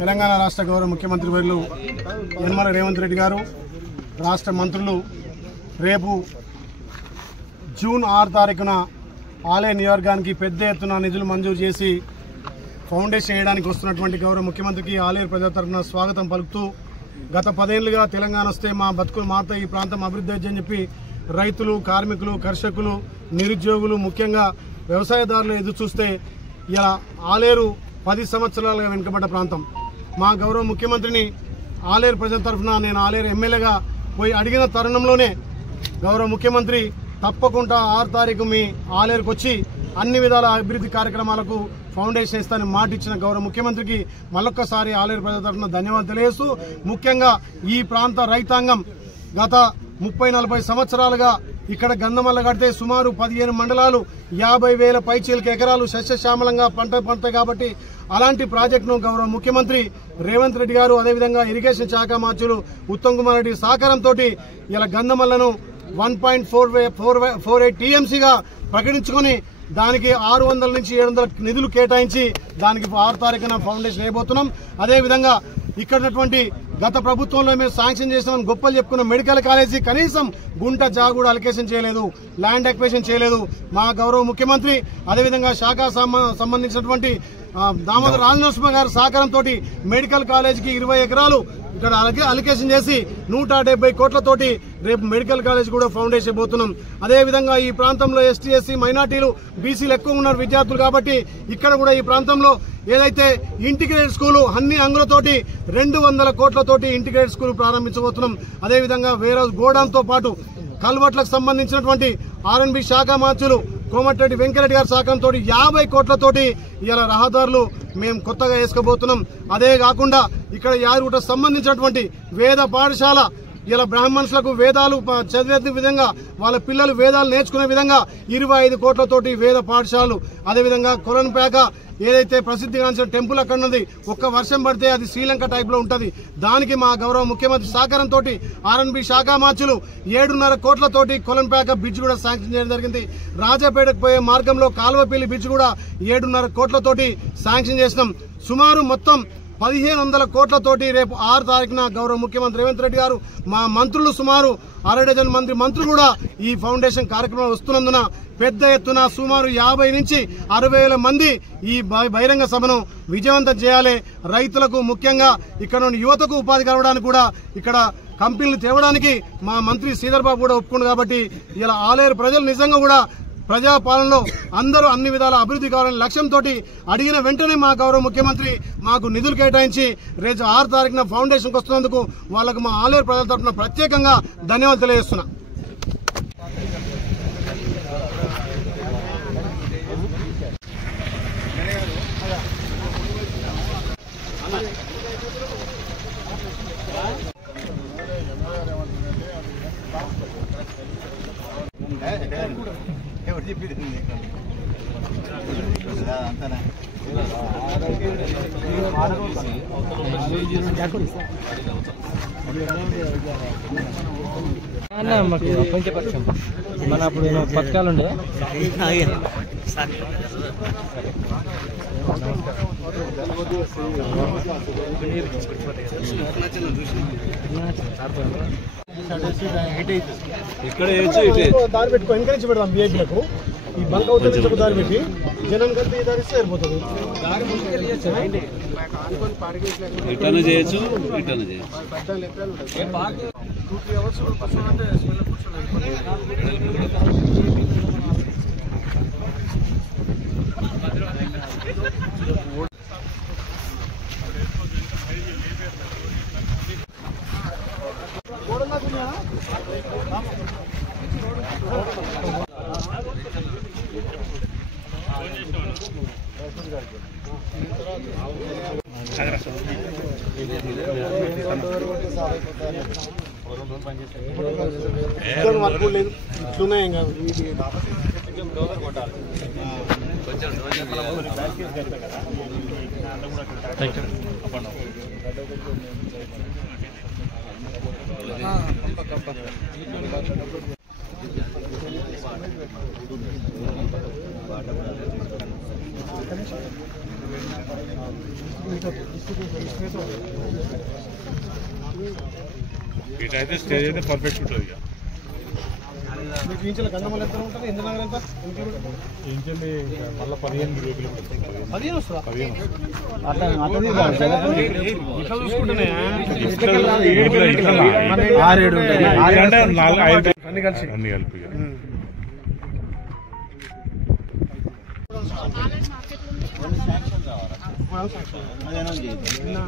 తెలంగాణ రాష్ట్ర గౌరవ ముఖ్యమంత్రి వర్యులు యనమల రేవంత్ రెడ్డి గారు రాష్ట్ర మంత్రులు రేపు జూన్ 6 తారీఖున ఆలయ నియోజకవర్గానికి పెద్ద ఎత్తున నిధులు మంజూరు చేసి ఫౌండేషన్ వేయడానికి వస్తున్నటువంటి గౌరవ ముఖ్యమంత్రికి ఆలయ ప్రజల తరఫున స్వాగతం పలుకుతూ గత 10 ఏళ్లుగా తెలంగాణ వస్తే మా బతుకులు మారుతాయి, ఈ ప్రాంతం అభివృద్ధి అని చెప్పి రైతులు, కార్మికులు, కర్షకులు, నిరుద్యోగులు, ముఖ్యంగా వ్యవసాయదారులు ఎదురు చూస్తే ఇలా ఆలేరు 10 సంవత్సరాలుగా వెనుకబడ్డ ప్రాంతం. మా గౌరవ ముఖ్యమంత్రిని ఆలేరు ప్రజల తరఫున నేను ఆలేరు ఎమ్మెల్యేగా పోయి అడిగిన తరుణంలోనే గౌరవ ముఖ్యమంత్రి తప్పకుండా 6 తారీఖు మీ ఆలేరుకు వచ్చి అన్ని విధాల అభివృద్ధి కార్యక్రమాలకు ఫౌండేషన్ ఇస్తానని మాట ఇచ్చిన గౌరవ ముఖ్యమంత్రికి మళ్ళొక్కసారి ఆలేరు ప్రజల తరఫున ధన్యవాదాలు తెలియజేస్తూ, ముఖ్యంగా ఈ ప్రాంత రైతాంగం గత 30-40 సంవత్సరాలుగా ఇక్కడ గంధమల్ల కడితే సుమారు 15 మండలాలు 50,000 పైచీలక ఎకరాలు సస్యశ్యామలంగా పంట కాబట్టి అలాంటి ప్రాజెక్టును గౌరవ ముఖ్యమంత్రి రేవంత్ రెడ్డి గారు అదేవిధంగా ఇరిగేషన్ శాఖ మంత్రులు ఉత్తమ్ కుమార్ రెడ్డి సహకారంతో ఇలా గంధమల్లను 1.48 టీఎంసీగా ప్రకటించుకుని దానికి 600 నుంచి 700 నిధులు కేటాయించి దానికి 6 తారీఖున ఫౌండేషన్ వేయబోతున్నాం. అదేవిధంగా ఇక్కడ గత ప్రభుత్వంలో మేము శాంక్షన్ చేసినామని గొప్పలు చెప్పుకున్న మెడికల్ కాలేజీ కనీసం గుంట జాగు అలొకేషన్ చేయలేదు, ల్యాండ్ అక్విజిషన్ చేయలేదు. మా గౌరవ ముఖ్యమంత్రి అదేవిధంగా శాఖ సంబంధించినటువంటి దామోదర్ రాజనరసింహ గారి సహకారంతో మెడికల్ కాలేజీకి 20 ఎకరాలు ఇక్కడ అలొకేషన్ చేసి 170 కోట్లతోటి రేపు మెడికల్ కాలేజ్ కూడా ఫౌండేషన్ పోతున్నాం. అదేవిధంగా ఈ ప్రాంతంలో ఎస్టీ, ఎస్సీ, మైనార్టీలు, బీసీలు ఎక్కువ ఉన్నారు విద్యార్థులు కాబట్టి ఇక్కడ కూడా ఈ ప్రాంతంలో ఏదైతే ఇంటిగ్రేటెడ్ స్కూల్ అన్ని అంగులతోటి 200 కోట్లతోటి ఇంటిగ్రేటెడ్ స్కూల్ ప్రారంభించబోతున్నాం. అదేవిధంగా వేరే గోడాంతో పాటు కల్వర్ట్లకు సంబంధించినటువంటి ఆర్ఎన్బి శాఖ మంత్రులు కోమటిరెడ్డి వెంకరెడ్డి గారి సహకారంతో 50 కోట్లతోటి ఇలా రహదారులు మేము కొత్తగా వేసుకోబోతున్నాం. అదే కాకుండా ఇక్కడ యాదగిరిగుట్టకు సంబంధించినటువంటి వేద పాఠశాల ఇలా బ్రాహ్మణులకు వేదాలు చదివే విధంగా వాళ్ళ పిల్లలు వేదాలు నేర్చుకునే విధంగా 25 కోట్లతోటి వేద పాఠశాలలు, అదేవిధంగా కొలన్పేక ఏదైతే ప్రసిద్ధిగాంచిన టెంపుల్ అక్కడ ఉన్నది, ఒక్క వర్షం పడితే అది శ్రీలంక టైప్ లో ఉంటది. దానికి మా గౌరవ ముఖ్యమంత్రి సహకారంతో ఆర్ఎన్బి శాఖ మంత్రులు 7.5 కోట్లతోటి కొలన్పేక బ్రిడ్జ్ కూడా శాంక్షన్ చేయడం జరిగింది. రాజాపేటకు పోయే మార్గంలో కాల్వపల్లి బ్రిడ్జ్ కూడా 7.5 కోట్లతోటి శాంక్షన్ చేసినాం. సుమారు మొత్తం 1,500 కోట్లతోటి రేపు 6 తారీఖున గౌరవ ముఖ్యమంత్రి రేవంత్ రెడ్డి గారు మా మంత్రులు సుమారు 60 డజన్ మంత్రులు కూడా ఈ ఫౌండేషన్ కార్యక్రమం వస్తున్నందున పెద్ద ఎత్తున సుమారు 50 నుంచి 60,000 మంది ఈ బహిరంగ సభను విజయవంతం చేయాలి. రైతులకు ముఖ్యంగా ఇక్కడ నుండి యువతకు ఉపాధి కలవడానికి కూడా ఇక్కడ కంపెనీలు తేవడానికి మా మంత్రి శ్రీధర్ బాబు కూడా ఒప్పుకుంది కాబట్టి ఇలా ఆలేరు ప్రజలు నిజంగా కూడా ప్రజాపాలనలో అందరూ అన్ని విధాల అభివృద్ధి కావాలనే లక్ష్యంతో అడిగిన వెంటనే మా గౌరవ ముఖ్యమంత్రి మాకు నిధులు కేటాయించి రేపు 6 తారీఖున ఫౌండేషన్కి వస్తున్నందుకు వాళ్లకు మా ఆలేరు ప్రజల తరఫున ప్రత్యేకంగా ధన్యవాదాలు తెలియజేస్తున్నా. మాకు పంచపక్షం మన అప్పుడు పథకాలు ఉండే ఇక్కడ దారి పెట్టుకో ఎంకరేజ్ పెడదాం విఐపీలకు. ఈ బంక్ అవుతుంది దారి పెట్టి జనం కలిపి దారి సరిపోతుంది. రిటర్న్ చేయొచ్చు, రిటర్న్ చేయొచ్చు. కొంచెం ఇటైతే స్టేజ్ అయితే పర్ఫెక్ట్ ఉంటుంది. ఇక మీకు ఇంచుల గంధమల్ ఎంత ఉంటుంది? ఇంద్రనగర్ ఎంత? ఇంకెళ్ళి మళ్ళీ 15-20 కిలోమీటర్లు 15 వస్తుందా? 15 అన్ని కలిసి అన్ని కలిపి నిన్న